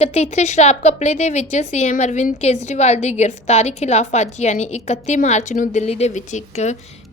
ਕਥਿਤ ਸ਼ਰਾਬ ਕਪਲੇ ਦੇ ਵਿੱਚ ਸੀਐਮ ਅਰਵਿੰਦ ਕੇਜਰੀਵਾਲ ਦੀ ਗ੍ਰਿਫਤਾਰੀ ਖਿਲਾਫ ਅੱਜ ਯਾਨੀ 31 ਮਾਰਚ ਨੂੰ ਦਿੱਲੀ ਦੇ ਵਿੱਚ ਇੱਕ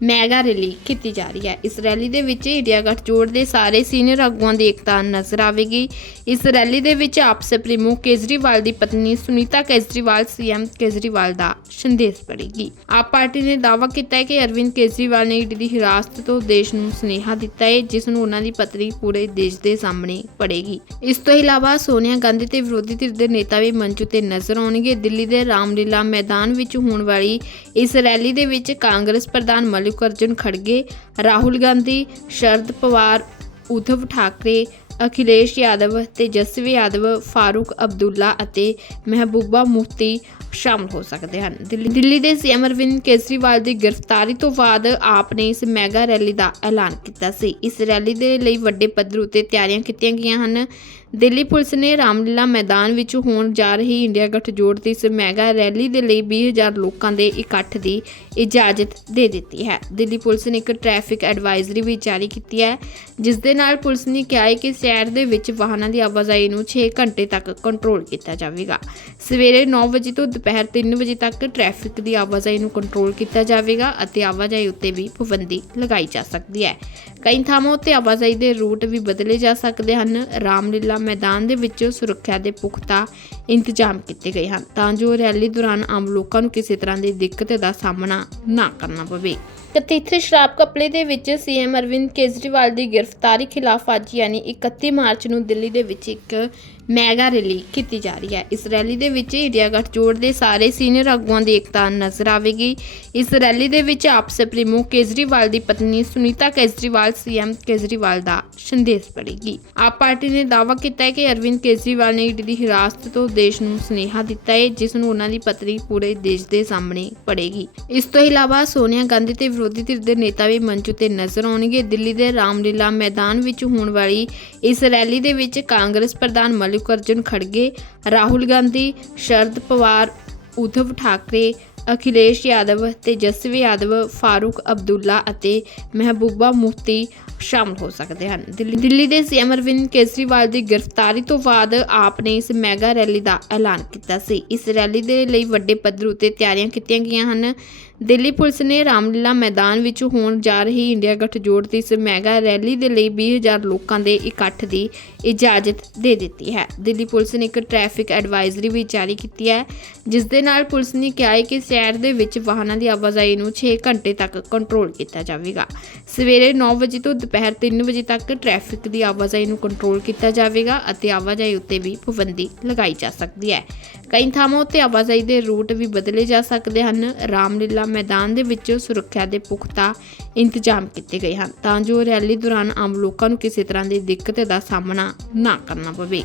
ਮੈਗਾ ਰੈਲੀ ਕੀਤੀ ਜਾ ਰਹੀ ਹੈ। ਇਸ ਰੈਲੀ ਦੇ ਵਿੱਚ ਇੰਡੀਆ ਗੱਠਜੋੜ ਦੇ ਸਾਰੇ ਸੀਨੀਅਰ ਆਗੂਆਂ ਦੀ ਏਕਤਾ ਨਜ਼ਰ ਆਵੇਗੀ। ਇਸ ਰੈਲੀ ਦੇ ਵਿੱਚ ਆਪ ਸੁਪਰੀਮੋ ਕੇਜਰੀਵਾਲ ਦੀ ਪਤਨੀ ਸੁਨੀਤਾ ਕੇਜਰੀਵਾਲ ਸੀਐਮ ਕੇਜਰੀਵਾਲ ਦਾ ਸੰਦੇਸ਼ ਪੜੇਗੀ ਆਪ ਪਾਰਟੀ ਨੇ ਦਾਅਵਾ ਕੀਤਾ ਹੈ ਕਿ ਅਰਵਿੰਦ ਕੇਜਰੀਵਾਲ ਨੇ ਈਡੀ ਦੀ ਹਿਰਾਸਤ ਤੋਂ ਦੇਸ਼ ਨੂੰ ਸੁਨੇਹਾ ਦਿੱਤਾ ਹੈ, ਜਿਸ ਨੂੰ ਉਹਨਾਂ ਦੀ ਪਤਨੀ ਪੂਰੇ ਦੇਸ਼ ਦੇ ਸਾਹਮਣੇ ਪੜੇਗੀ ਇਸ ਤੋਂ ਇਲਾਵਾ ਸੋਨੀਆ ਗਾਂਧੀ ਤੇ ਵਿਰੋਧੀ ਧਿਰ ਦੇ ਨੇਤਾ ਵੀ ਮੰਚ ਉਤੇ ਨਜ਼ਰ ਆਉਣਗੇ। ਦਿੱਲੀ ਦੇ ਰਾਮਲੀਲਾ ਮੈਦਾਨ ਵਿੱਚ ਹੋਣ ਵਾਲੀ ਇਸ ਰੈਲੀ ਦੇ ਵਿੱਚ ਕਾਂਗਰਸ ਪ੍ਰਧਾਨ ਮਲਿਕ ਅਰਜੁਨ ਖੜਗੇ, ਰਾਹੁਲ ਗਾਂਧੀ, ਸ਼ਰਦ ਪਵਾਰ ਉਧਵ ਠਾਕਰੇ ਅਖਿਲੇਸ਼ ਯਾਦਵ ਤੇਜਸਵੀ ਯਾਦਵ, ਫਾਰੂਕ ਅਬਦੁੱਲਾ ਅਤੇ ਮਹਿਬੂਬਾ ਮੁਫਤੀ ਸ਼ਾਮਲ ਹੋ ਸਕਦੇ ਹਨ। ਦਿੱਲੀ ਦਿੱਲੀ ਦੇ ਸੀਐਮ ਅਰਵਿੰਦ ਕੇਜਰੀਵਾਲ ਦੀ ਗ੍ਰਿਫਤਾਰੀ ਤੋਂ ਬਾਅਦ ਆਪ ਨੇ ਇਸ ਮੈਗਾ ਰੈਲੀ ਦਾ ਐਲਾਨ ਕੀਤਾ ਸੀ। ਇਸ ਰੈਲੀ ਦੇ ਲਈ ਵੱਡੇ ਪੱਧਰ ਉਤੇ ਤਿਆਰੀਆਂ ਕੀਤੀਆਂ ਗਈਆਂ ਹਨ। ਦਿੱਲੀ ਪੁਲਿਸ ਨੇ ਰਾਮਲੀਲਾ ਮੈਦਾਨ ਵਿੱਚ ਹੋਣ ਜਾ ਰਹੀ ਇੰਡੀਆ ਗੱਠਜੋੜ ਦੀ ਇਸ ਮੈਗਾ ਰੈਲੀ ਦੇ ਲਈ 20000 ਲੋਕਾਂ ਦੇ ਇਕੱਠ ਦੀ ਇਜਾਜ਼ਤ ਦੇ ਦਿੱਤੀ ਹੈ। ਦਿੱਲੀ ਪੁਲਿਸ ਨੇ ਇੱਕ ਟ੍ਰੈਫਿਕ ਐਡਵਾਈਜ਼ਰੀ ਵੀ ਜਾਰੀ ਕੀਤੀ ਹੈ, ਜਿਸ ਦੇ ਨਾਲ ਪੁਲਿਸ ਨੇ ਕਿਹਾ ਹੈ ਕਿ ਸ਼ਹਿਰ ਦੇ ਵਿੱਚ ਵਾਹਨਾਂ ਦੀ ਆਵਾਜਾਈ ਨੂੰ 6 ਘੰਟੇ ਤੱਕ ਕੰਟਰੋਲ ਕੀਤਾ ਜਾਵੇਗਾ। ਸਵੇਰੇ 9 ਵਜੇ ਤੋਂ ਦੁਪਹਿਰ 3 ਵਜੇ ਤੱਕ ਟ੍ਰੈਫਿਕ ਦੀ ਆਵਾਜਾਈ ਨੂੰ ਕੰਟਰੋਲ ਕੀਤਾ ਜਾਵੇਗਾ ਅਤੇ ਆਵਾਜਾਈ ਉੱਤੇ ਵੀ ਪਾਬੰਦੀ ਲਗਾਈ ਜਾ ਸਕਦੀ ਹੈ। ਕਈ ਥਾਵਾਂ ਉੱਤੇ ਆਵਾਜਾਈ ਦੇ ਰੂਟ ਵੀ ਬਦਲੇ ਜਾ ਸਕਦੇ ਹਨ। ਰਾਮਲੀਲਾ ਮੈਦਾਨ ਦੇ ਵਿੱਚ ਸੁਰੱਖਿਆ ਦੇ ਪੁਖਤਾ ਇੰਤਜ਼ਾਮ ਕੀਤੇ ਗਏ ਹਨ। ਤਾਂ ਜੋ ਰੈਲੀ ਦੌਰਾਨ ਆਮ ਲੋਕਾਂ ਨੂੰ ਕਿਸੇ ਤਰ੍ਹਾਂ ਦੀ ਦਿੱਕਤ ਦਾ ਸਾਹਮਣਾ ਨਾ ਕਰਨਾ ਪਵੇ। ਕਥਿਤ ਸ਼ਰਾਬ ਕਪਲੇ ਦੇ ਵਿੱਚ ਸੀਐਮ ਅਰਵਿੰਦ ਕੇਜਰੀਵਾਲ ਦੀ ਗ੍ਰਿਫਤਾਰੀ ਖਿਲਾਫ ਅੱਜ ਯਾਨੀ 31 ਮਾਰਚ ਨੂੰ ਦਿੱਲੀ ਦੇ ਵਿੱਚ ਇੱਕ ਮੈਗਾ ਰੈਲੀ ਕੀਤੀ ਜਾ ਰਹੀ ਹੈ। ਇਸ ਰੈਲੀ ਦੇ ਵਿੱਚ ਇੰਡੀਆ ਗੱਠਜੋੜ ਦੇ ਸਾਰੇ ਸੀਨੀਅਰ ਆਗੂਆਂ ਦੀ ਏਕਤਾ ਨਜ਼ਰ ਆਵੇਗੀ। ਇਸ ਰੈਲੀ ਦੇ ਵਿੱਚ ਆਪ ਸੁਪਰੀਮੋ ਕੇਜਰੀਵਾਲ ਦੀ ਪਤਨੀ ਸੁਨੀਤਾ ਕੇਜਰੀਵਾਲ ਸੀਐਮ ਕੇਜਰੀਵਾਲ ਦਾ ਸੰਦੇਸ਼ ਪੜੇਗੀ ਆਪ ਪਾਰਟੀ ਨੇ ਦਾਅਵਾ ਕੀਤਾ ਹੈ ਕਿ ਅਰਵਿੰਦ ਕੇਜਰੀਵਾਲ ਨੇ ਈਡੀ ਦੀ ਹਿਰਾਸਤ ਤੋਂ ਦੇਸ਼ ਨੂੰ ਸੁਨੇਹਾ ਦਿੱਤਾ ਹੈ ਜਿਸ ਨੂੰ ਉਹਨਾਂ ਦੀ ਪਤਨੀ ਪੂਰੇ ਦੇਸ਼ ਦੇ ਸਾਹਮਣੇ ਪੜੇਗੀ। ਇਸ ਤੋਂ ਇਲਾਵਾ ਸੋਨੀਆ ਗਾਂਧੀ ਤੇ ਵਿਰੋਧੀ ਧਿਰ ਦੇ ਨੇਤਾ ਵੀ ਮੰਚ ਉਤੇ ਨਜ਼ਰ ਆਉਣਗੇ। ਦਿੱਲੀ ਦੇ ਰਾਮਲੀਲਾ ਮੈਦਾਨ ਵਿੱਚ ਹੋਣ ਵਾਲੀ ਇਸ ਰੈਲੀ ਦੇ ਵਿੱਚ ਕਾਂਗਰਸ ਪ੍ਰਧਾਨ ਮਲਿਕ ਅਰਜੁਨ ਖੜਗੇ, ਰਾਹੁਲ ਗਾਂਧੀ, ਸ਼ਰਦ ਪਵਾਰ ਉਧਵ ਠਾਕਰੇ, ਅਖਿਲੇਸ਼ ਯਾਦਵ, ਤੇਜਸਵੀ ਯਾਦਵ, ਫਾਰੂਕ ਅਬਦੁੱਲਾ ਅਤੇ ਮਹਿਬੂਬਾ ਮੁਫਤੀ ਸ਼ਾਮਲ ਹੋ ਸਕਦੇ ਹਨ। ਦਿੱਲੀ ਦਿੱਲੀ ਦੇ ਸੀਐਮ ਅਰਵਿੰਦ ਕੇਜਰੀਵਾਲ ਦੀ ਗ੍ਰਿਫਤਾਰੀ ਤੋਂ ਬਾਅਦ ਆਪ ਨੇ ਇਸ ਮੈਗਾ ਰੈਲੀ ਦਾ ਐਲਾਨ ਕੀਤਾ ਸੀ। ਇਸ ਰੈਲੀ ਦੇ ਲਈ ਵੱਡੇ ਪੱਧਰ ਉਤੇ ਤਿਆਰੀਆਂ ਕੀਤੀਆਂ ਗਈਆਂ ਹਨ। ਦਿੱਲੀ ਪੁਲਿਸ ਨੇ ਰਾਮਲੀਲਾ ਮੈਦਾਨ ਵਿੱਚ ਹੋਣ ਜਾ ਰਹੀ ਇੰਡੀਆ ਗੱਠਜੋੜ ਦੀ ਇਸ ਮੈਗਾ ਰੈਲੀ ਦੇ ਲਈ 20000 ਲੋਕਾਂ ਦੇ ਇਕੱਠ ਦੀ ਇਜਾਜ਼ਤ ਦੇ ਦਿੱਤੀ ਹੈ। ਦਿੱਲੀ ਪੁਲਿਸ ਨੇ ਇੱਕ ਟ੍ਰੈਫਿਕ ਐਡਵਾਈਜ਼ਰੀ ਵੀ ਜਾਰੀ ਕੀਤੀ ਹੈ, ਜਿਸ ਦੇ ਨਾਲ ਪੁਲਿਸ ਨੇ ਕਿਹਾ ਹੈ ਕਿ ਸ਼ਹਿਰ ਦੇ ਵਿੱਚ ਵਾਹਨਾਂ ਦੀ ਆਵਾਜਾਈ ਨੂੰ 6 ਘੰਟੇ ਤੱਕ ਕੰਟਰੋਲ ਕੀਤਾ ਜਾਵੇਗਾ। ਸਵੇਰੇ 9 ਵਜੇ ਤੋਂ ਦੁਪਹਿਰ 3 ਵਜੇ ਤੱਕ ਟ੍ਰੈਫਿਕ ਦੀ ਆਵਾਜਾਈ ਨੂੰ ਕੰਟਰੋਲ ਕੀਤਾ ਜਾਵੇਗਾ ਅਤੇ ਆਵਾਜਾਈ ਉੱਤੇ ਵੀ ਪਾਬੰਦੀ ਲਗਾਈ ਜਾ ਸਕਦੀ ਹੈ। ਕਈ ਥਾਵਾਂ ਉੱਤੇ ਆਵਾਜਾਈ ਦੇ ਰੂਟ ਵੀ ਬਦਲੇ ਜਾ ਸਕਦੇ ਹਨ। ਰਾਮਲੀਲਾ ਮੈਦਾਨ ਦੇ ਵਿੱਚ ਸੁਰੱਖਿਆ ਦੇ ਪੁਖਤਾ ਇੰਤਜ਼ਾਮ ਕੀਤੇ ਗਏ ਹਨ। ਤਾਂ ਜੋ ਰੈਲੀ ਦੌਰਾਨ ਆਮ ਲੋਕਾਂ ਨੂੰ ਕਿਸੇ ਤਰ੍ਹਾਂ ਦੀ ਦਿੱਕਤ ਦਾ ਸਾਹਮਣਾ ਨਾ ਕਰਨਾ ਪਵੇ।